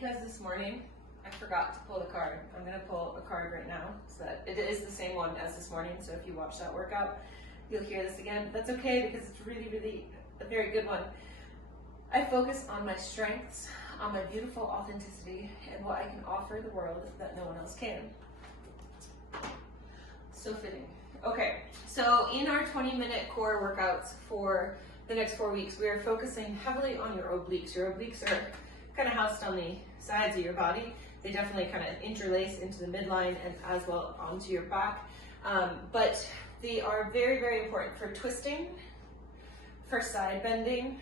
because this morning I forgot to pull the card. I'm going to pull a card right now so that it is the same one as this morning. So if you watch that workout, you'll hear this again. But that's okay because it's really, really a very good one. I focus on my strengths, on my beautiful authenticity, and what I can offer the world that no one else can. So fitting. Okay, so in our 20-minute core workouts for the next 4 weeks, we are focusing heavily on your obliques. Your obliques are kind of housed on the sides of your body. They definitely kind of interlace into the midline and as well onto your back. But they are very, very important for twisting, for side bending,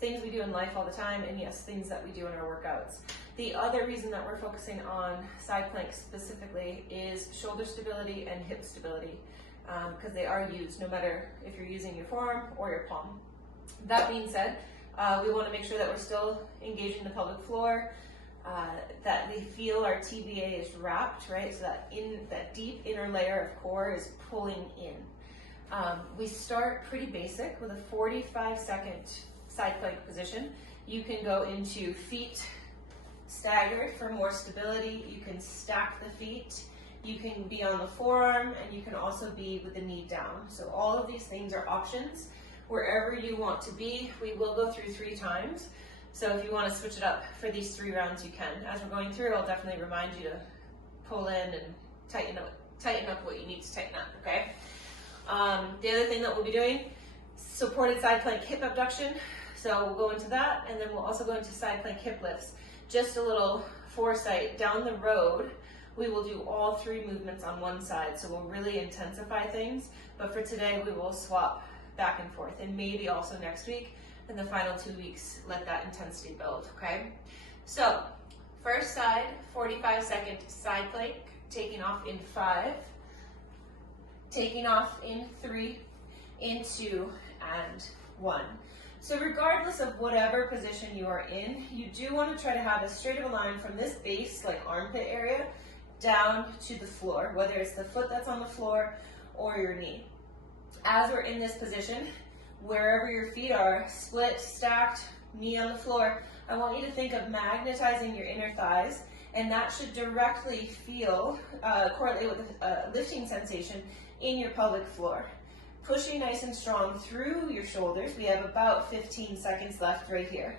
things we do in life all the time, and yes, things that we do in our workouts. The other reason that we're focusing on side planks specifically is shoulder stability and hip stability, because they are used no matter if you're using your forearm or your palm. That being said, we want to make sure that we're still engaging the pelvic floor, that we feel our TBA is wrapped, right? So that that deep inner layer of core is pulling in. We start pretty basic with a 45-second side plank position. You can go into feet staggered for more stability. You can stack the feet. You can be on the forearm, and you can also be with the knee down. So all of these things are options. Wherever you want to be, we will go through 3 times. So if you want to switch it up for these 3 rounds, you can. As we're going through, I'll definitely remind you to pull in and tighten up what you need to tighten up, okay? The other thing that we'll be doing, supported side plank hip abduction. So we'll go into that, and then we'll also go into side plank hip lifts. Just a little foresight, down the road, we will do all 3 movements on one side. So we'll really intensify things, but for today, we will swap back and forth, and maybe also next week, and the final 2 weeks, let that intensity build, okay? So, first side, 45-second side plank, taking off in 5, taking off in 3, in 2, and 1. So regardless of whatever position you are in, you do want to try to have as straight of a line from this base, like armpit area, down to the floor, whether it's the foot that's on the floor or your knee. As we're in this position, wherever your feet are, split, stacked, knee on the floor, I want you to think of magnetizing your inner thighs, and that should directly correlate with a lifting sensation in your pelvic floor. Pushing nice and strong through your shoulders. We have about 15 seconds left right here.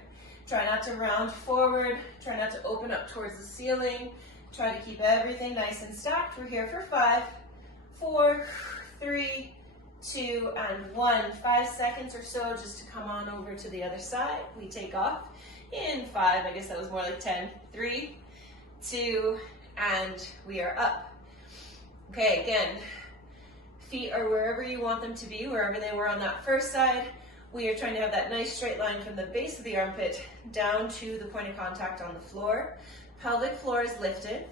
Try not to round forward, try not to open up towards the ceiling, try to keep everything nice and stacked. We're here for 5, 4, 3, 2, and 1. 5 seconds or so just to come on over to the other side. We take off in 5, I guess that was more like 10, 3, 2, and we are up. Okay, again, feet are wherever you want them to be, wherever they were on that first side. We are trying to have that nice straight line from the base of the armpit down to the point of contact on the floor. Pelvic floor is lifted.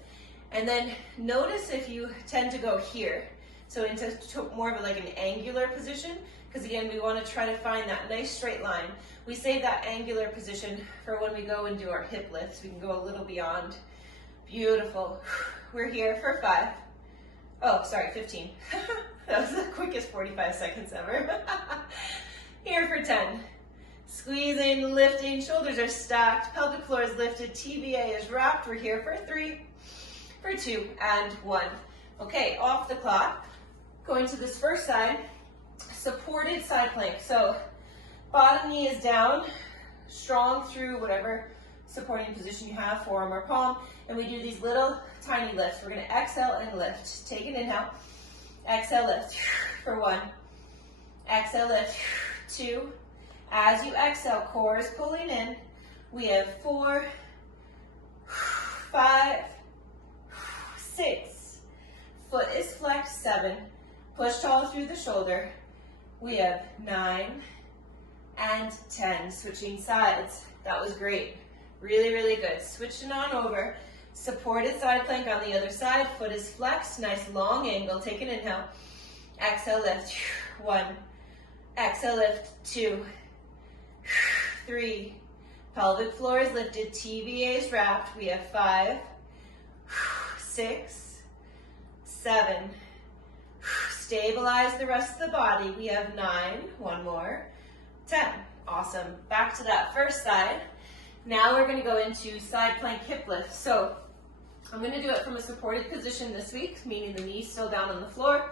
And then notice if you tend to go here. So into more of like an angular position, because again, we want to try to find that nice straight line. We save that angular position for when we go and do our hip lifts. We can go a little beyond. Beautiful. We're here for 5. Oh, sorry, 15. That was the quickest 45 seconds ever. Here for 10. Squeezing, lifting, shoulders are stacked, pelvic floor is lifted, TBA is wrapped. We're here for 3, for 2, and 1. Okay, off the clock. Going to this first side, supported side plank. So bottom knee is down, strong through whatever supporting position you have, forearm or palm, and we do these little tiny lifts. We're going to exhale and lift. Take an inhale. Exhale, lift for 1. Exhale, lift 2. As you exhale, core is pulling in. We have 4, 5, 6. Foot is flexed, 7. Push tall through the shoulder. We have 9 and 10. Switching sides. That was great. Really, really good. Switching on over. Supported side plank on the other side. Foot is flexed. Nice long angle. Take an inhale. Exhale, lift. 1. Exhale, lift. 2. 3. Pelvic floor is lifted. TBA is wrapped. We have 5, 6, 7. Stabilize the rest of the body. We have 9. One more. 10. Awesome. Back to that first side. Now we're gonna go into side plank hip lift. So I'm gonna do it from a supported position this week, meaning the knee's still down on the floor.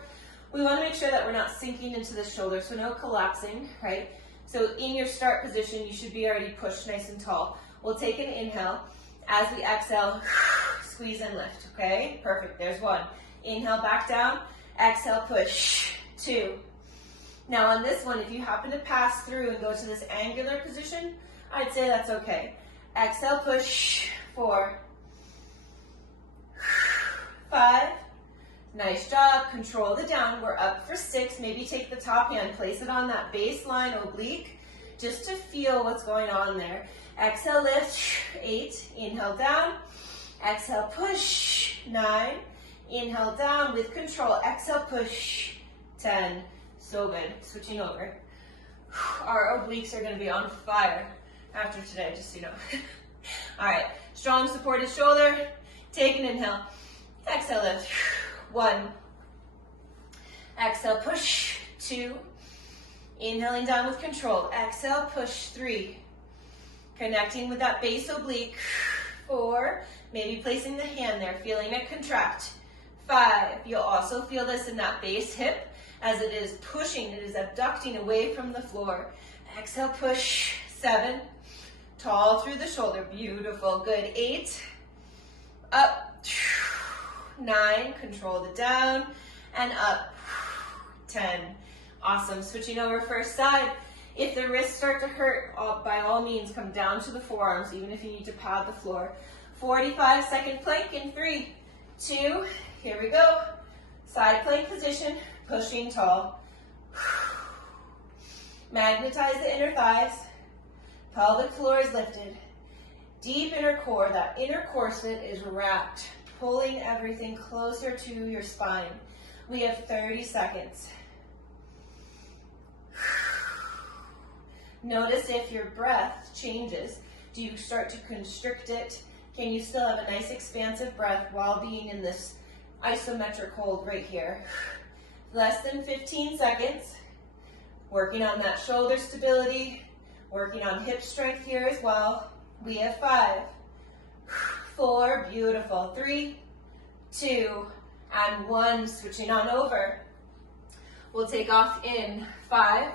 We wanna make sure that we're not sinking into the shoulder, so no collapsing, right? So in your start position, you should be already pushed nice and tall. We'll take an inhale. As we exhale, squeeze and lift, okay? Perfect, there's one. Inhale, back down. Exhale, push, 2. Now on this one, if you happen to pass through and go to this angular position, I'd say that's okay. Exhale, push, 4, 5. Nice job, control the down. We're up for 6. Maybe take the top hand, place it on that baseline oblique, just to feel what's going on there. Exhale, lift, 8. Inhale, down. Exhale, push, 9. Inhale, down with control. Exhale, push, 10. So good. Switching over. Our obliques are going to be on fire after today, just so you know. All right, strong supported shoulder. Take an inhale. Exhale, lift. 1. Exhale, push, 2. Inhaling down with control. Exhale, push, 3. Connecting with that base oblique. 4. Maybe placing the hand there, feeling it contract. 5. You'll also feel this in that base hip as it is pushing, it is abducting away from the floor. Exhale, push, 7. Tall through the shoulder, beautiful, good. 8. Up. 9, control the down, and up, 10. Awesome, switching over first side. If the wrists start to hurt, by all means, come down to the forearms, even if you need to pad the floor. 45-second plank in 3, 2, here we go. Side plank position, pushing tall. Magnetize the inner thighs. Pelvic floor is lifted. Deep inner core, that inner corset is wrapped, pulling everything closer to your spine. We have 30 seconds. Notice if your breath changes. Do you start to constrict it? Can you still have a nice expansive breath while being in this isometric hold right here? Less than 15 seconds. Working on that shoulder stability, working on hip strength here as well. We have 5, 4, beautiful. 3, 2, and 1. Switching on over. We'll take off in 5,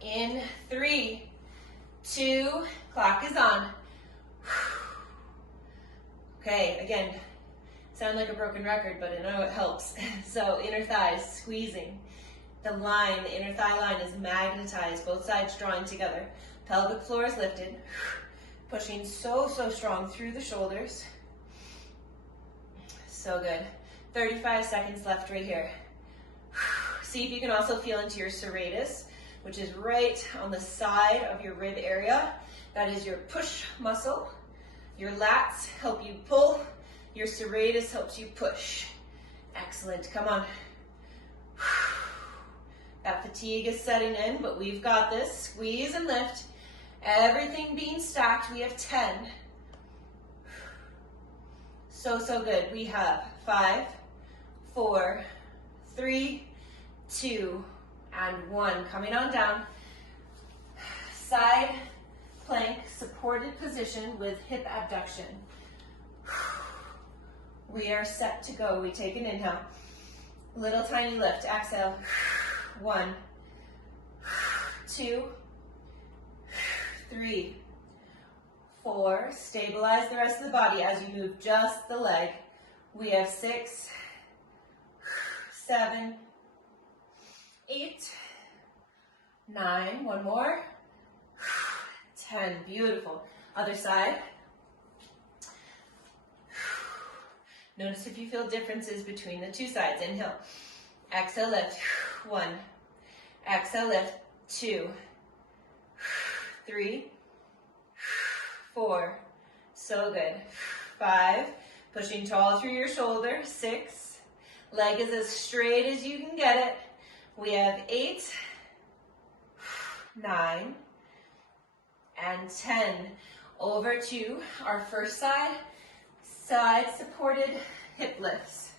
in 3, 2, clock is on. Okay, again, sound like a broken record, but I know it helps. So inner thighs squeezing. The line, the inner thigh line is magnetized, both sides drawing together. Pelvic floor is lifted. Pushing so strong through the shoulders. So good. 35 seconds left right here. See if you can also feel into your serratus, which is right on the side of your rib area. That is your push muscle. Your lats help you pull. Your serratus helps you push. Excellent, come on. That fatigue is setting in, but we've got this. Squeeze and lift. Everything being stacked, we have 10. So good. We have 5, 4, 3, 2, and 1. Coming on down. Side plank, supported position with hip abduction. We are set to go. We take an inhale. Little tiny lift. Exhale. 1, 2, 3, 4. Stabilize the rest of the body as you move just the leg. We have 6, 7, 8, 9. One more. 10. Beautiful. Other side. Notice if you feel differences between the two sides. Inhale. Exhale, lift. 1. Exhale, lift. 2. 3. 4. So good. 5. Pushing tall through your shoulder. 6. Leg is as straight as you can get it. We have 8. 9. And 10. Over to our first side. Side supported hip lifts.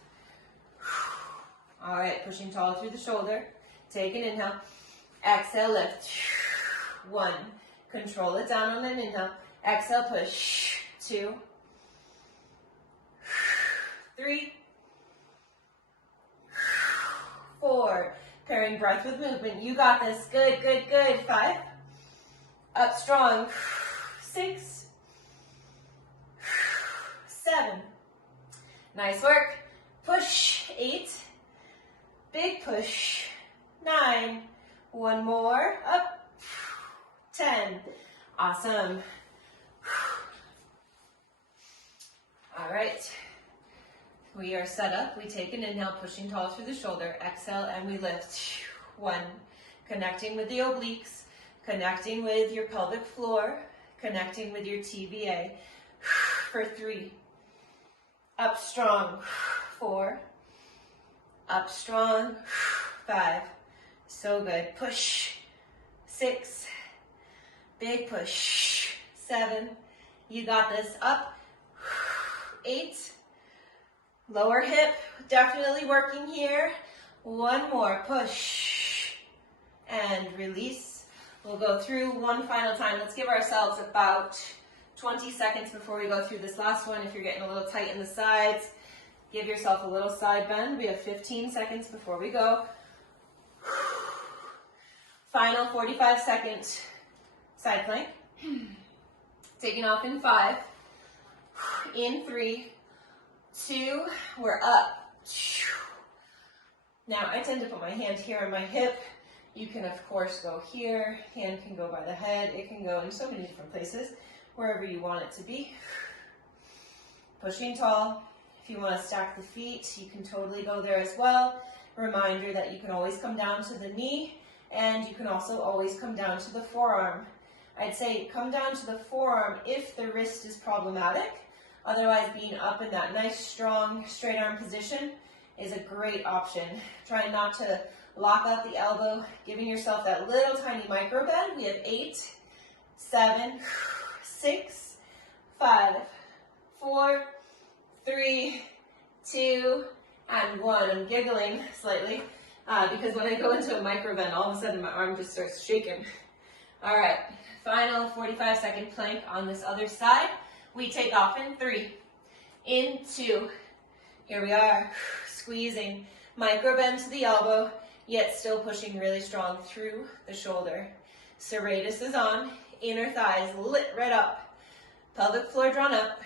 All right, pushing tall through the shoulder. Take an inhale. Exhale, lift. 1. Control it down on an inhale. Exhale, push. 2, 3, 4. Pairing breath with movement. You got this. Good, good, good. 5. Up strong. 6, 7. Nice work. Push. 8. Big push. 9. One more. Up. 10. Awesome. All right. We are set up. We take an inhale, pushing tall through the shoulder. Exhale, and we lift. 1. Connecting with the obliques. Connecting with your pelvic floor. Connecting with your TVA. For 3. Up strong. 4. Up strong. 5. So good. Push. 6. Big push. 7. You got this. Up. 8. Lower hip. Definitely working here. One more. Push. And release. We'll go through one final time. Let's give ourselves about 20 seconds before we go through this last one. If you're getting a little tight in the sides, give yourself a little side bend. We have 15 seconds before we go. Final 45-second side plank. Taking off in 5. In 3, 2, we're up. Now I tend to put my hand here on my hip. You can of course go here. Hand can go by the head. It can go in so many different places, wherever you want it to be. Pushing tall. If you want to stack the feet, you can totally go there as well. Reminder that you can always come down to the knee, and you can also always come down to the forearm. I'd say come down to the forearm if the wrist is problematic. Otherwise, being up in that nice, strong, straight arm position is a great option. Try not to lock out the elbow, giving yourself that little tiny micro bend. We have 8, 7, 6, 5, 4, 3, 2, and 1. I'm giggling slightly because when I go into a micro bend, all of a sudden my arm just starts shaking. All right, final 45-second plank on this other side. We take off in 3, in 2. Here we are, squeezing. Micro bend to the elbow, yet still pushing really strong through the shoulder. Serratus is on, inner thighs lit right up. Pelvic floor drawn up,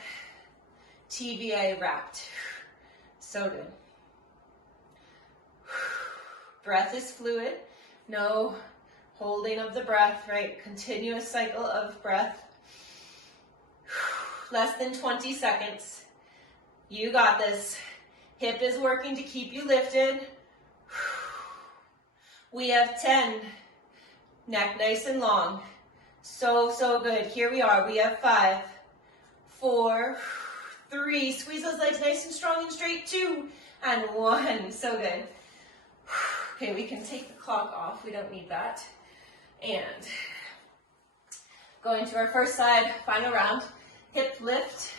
TVA wrapped. So good. Breath is fluid, no holding of the breath, right? Continuous cycle of breath. Less than 20 seconds. You got this. Hip is working to keep you lifted. We have 10. Neck nice and long. So, so good. Here we are. We have 5, 4, 3. Squeeze those legs nice and strong and straight. 2, and 1. So good. Okay, we can take the clock off. We don't need that. And going to our first side, final round. Hip lift.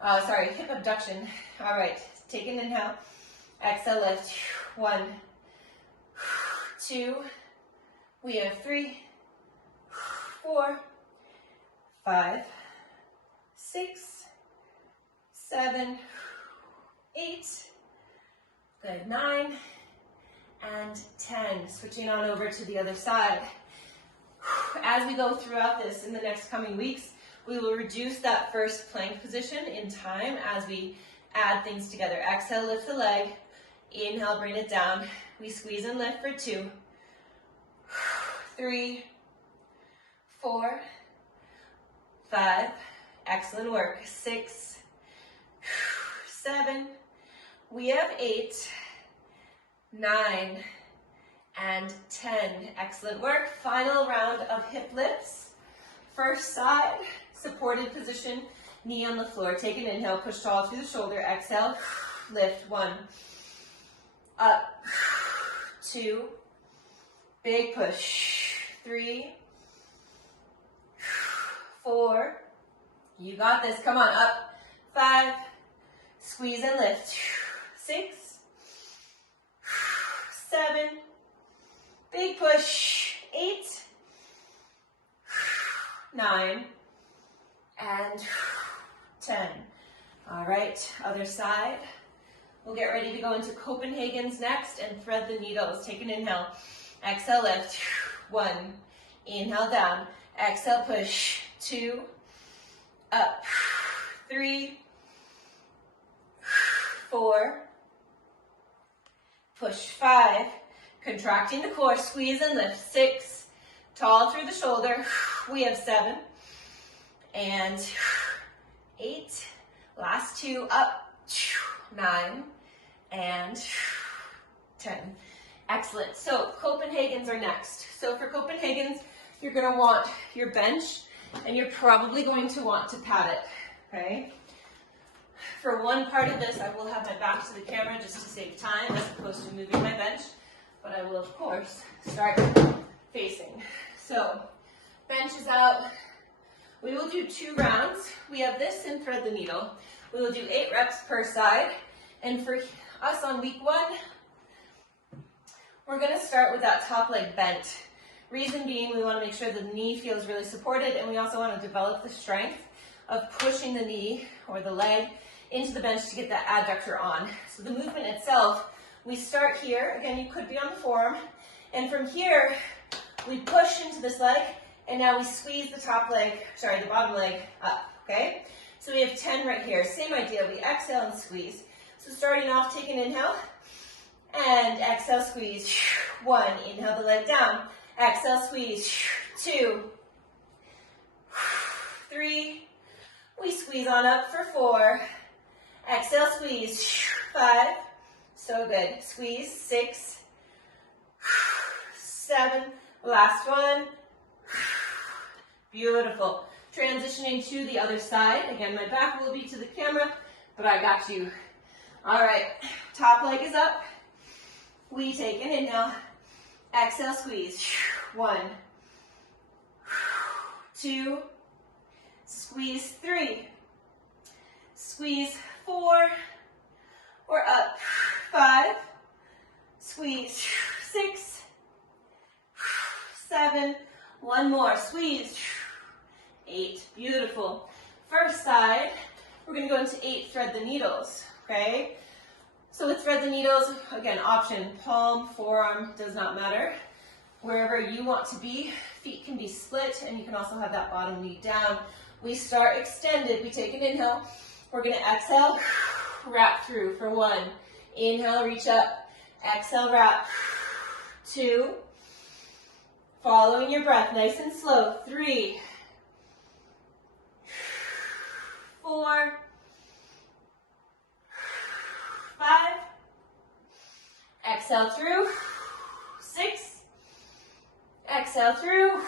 Hip abduction. All right, take an inhale. Exhale, lift. 1, 2. We have 3, 4, 5, 6, 7, 8. Good. 9 and 10. Switching on over to the other side. As we go throughout this in the next coming weeks, we will reduce that first plank position in time as we add things together. Exhale, lift the leg. Inhale, bring it down. We squeeze and lift for 2, 3, 4, 5. Excellent work. 6, 7. We have 8, 9, and 10. Excellent work. Final round of hip lifts. First side, supported position, knee on the floor. Take an inhale, push tall through the shoulder. Exhale, lift. 1, up, 2, big push. 3, 4, you got this. Come on, up. 5, squeeze and lift. 6, 7, big push. 8, 9, and 10. All right, other side. We'll get ready to go into Copenhagens next and thread the needles. Take an inhale. Exhale, lift. 1. Inhale, down. Exhale, push. 2. Up. 3. 4. Push. 5. Contracting the core. Squeeze and lift. 6. Tall through the shoulder. We have 7. And 8. Last 2. Up. 9. And 10. Excellent. So Copenhagens are next. So for Copenhagens, you're going to want your bench, and you're probably going to want to pad it, okay? For one part of this, I will have my back to the camera just to save time as opposed to moving my bench, but I will, of course, start facing. So bench is out. We will do 2 rounds. We have this and thread the needle. We will do 8 reps per side, and for us on week 1, we're going to start with that top leg bent. Reason being, we want to make sure the knee feels really supported, and we also want to develop the strength of pushing the knee or the leg into the bench to get that adductor on. So the movement itself, we start here. Again, you could be on the forearm, and from here, we push into this leg, and now we squeeze the bottom leg up, okay? So we have 10 right here. Same idea, we exhale and squeeze. So starting off, take an inhale, and exhale, squeeze. 1, inhale the leg down. Exhale, squeeze. 2, 3, we squeeze on up for 4. Exhale, squeeze. 5, so good. Squeeze. 6, 7, last 1. Beautiful. Transitioning to the other side. Again, my back will be to the camera, but I got you. All right, top leg is up. We take an inhale. Exhale, squeeze. 1, 2, squeeze. 3, squeeze. 4, or up. 5, squeeze. 6, 7, one more, squeeze. 8, beautiful. First side, we're going to go into 8 thread the needles, okay? So with thread the needles, again, option, palm, forearm, does not matter. Wherever you want to be, feet can be split, and you can also have that bottom knee down. We start extended. We take an inhale. We're going to exhale, wrap through for 1. Inhale, reach up. Exhale, wrap. 2. Following your breath, nice and slow. 3. 4. 5. Exhale through. 6. Exhale through.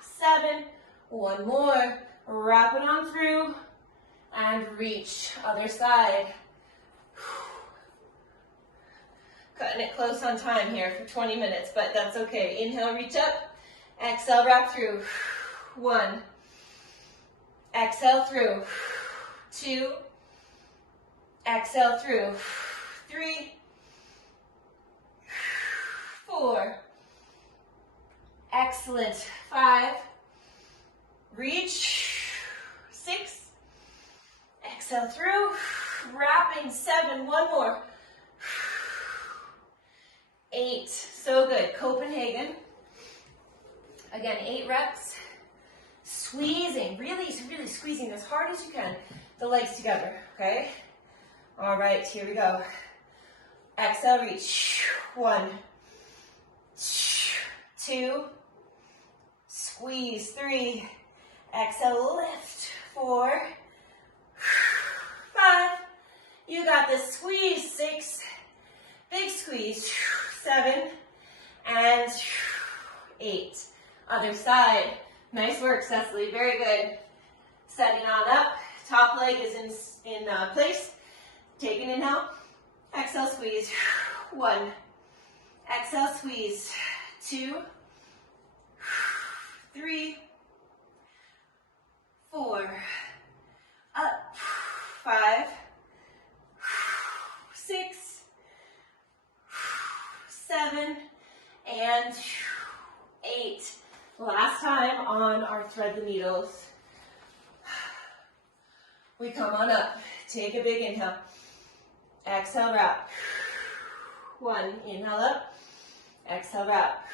7. One more. Wrap it on through. And reach. Other side. Cutting it close on time here for 20 minutes, but that's okay. Inhale, reach up. Exhale, wrap through. 1. Exhale through. 2. Exhale through. 3. 4. Excellent. 5. Reach. 6. Exhale through. Wrapping. 7. One more. 8. So good. Copenhagen. Again, 8 reps. Squeezing. Really squeezing as hard as you can. The legs together. Okay? All right. Here we go. Exhale, reach. 1. 2. Squeeze. 3. Exhale, lift. 4. 5. You got this. Squeeze. 6. Big squeeze. 7. And 8. Other side. Nice work, Cecily. Very good. Setting on up. Top leg is in place. Take an inhale. Exhale, squeeze. 1. Exhale, squeeze. 2. 3. 4. Up. 5. 6. 7. And 8. Last time on our thread the needles. We come on up. Take a big inhale. Exhale, wrap. 1, inhale up. Exhale, wrap.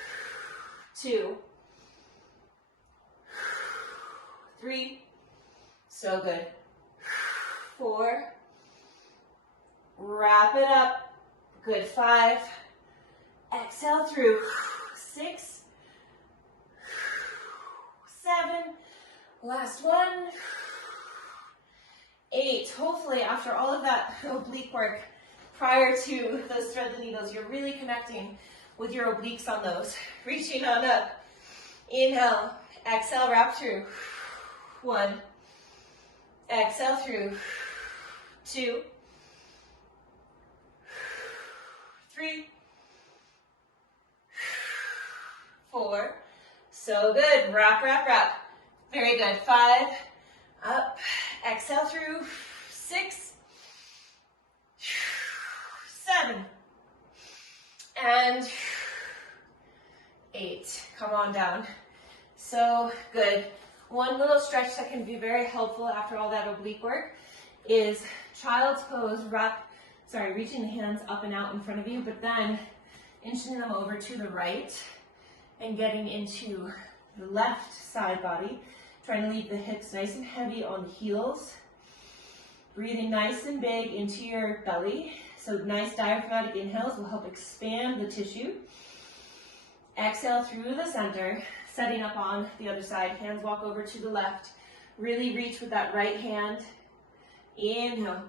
2, 3, so good. 4, wrap it up. Good. 5, exhale through. 6, 7, last 1, 8. Hopefully after all of that oblique work prior to those thread the needles, you're really connecting with your obliques on those. Reaching on up. Inhale, exhale, wrap through. 1, exhale through. 2, 3, 4, so good. Wrap, wrap, wrap. Very good. 5, up, exhale through. 6, 7, and 8. Come on down. So good. One little stretch that can be very helpful after all that oblique work is child's pose. Reaching the hands up and out in front of you, but then inching them over to the right and getting into the left side body. Trying to leave the hips nice and heavy on the heels. Breathing nice and big into your belly. So nice diaphragmatic inhales will help expand the tissue. Exhale through the center, setting up on the other side. Hands walk over to the left. Really reach with that right hand. Inhale.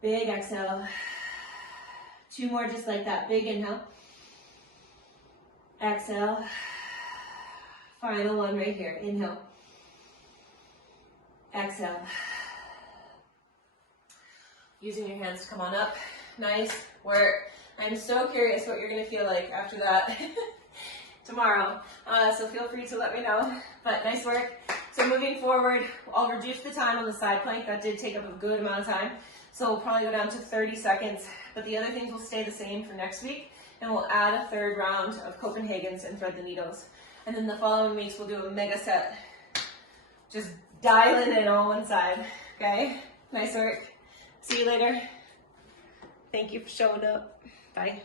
Big exhale. 2 more just like that. Big inhale. Exhale. Final one right here. Inhale. Exhale. Using your hands to come on up. Nice work. I'm so curious what you're going to feel like after that tomorrow. So feel free to let me know. But nice work. So moving forward, I'll reduce the time on the side plank. That did take up a good amount of time. So we'll probably go down to 30 seconds. But the other things will stay the same for next week. And we'll add a 3rd round of Copenhagens and thread the needles. And then the following weeks we'll do a mega set. Just dialing in on one side. Okay? Nice work. See you later. Thank you for showing up. Bye.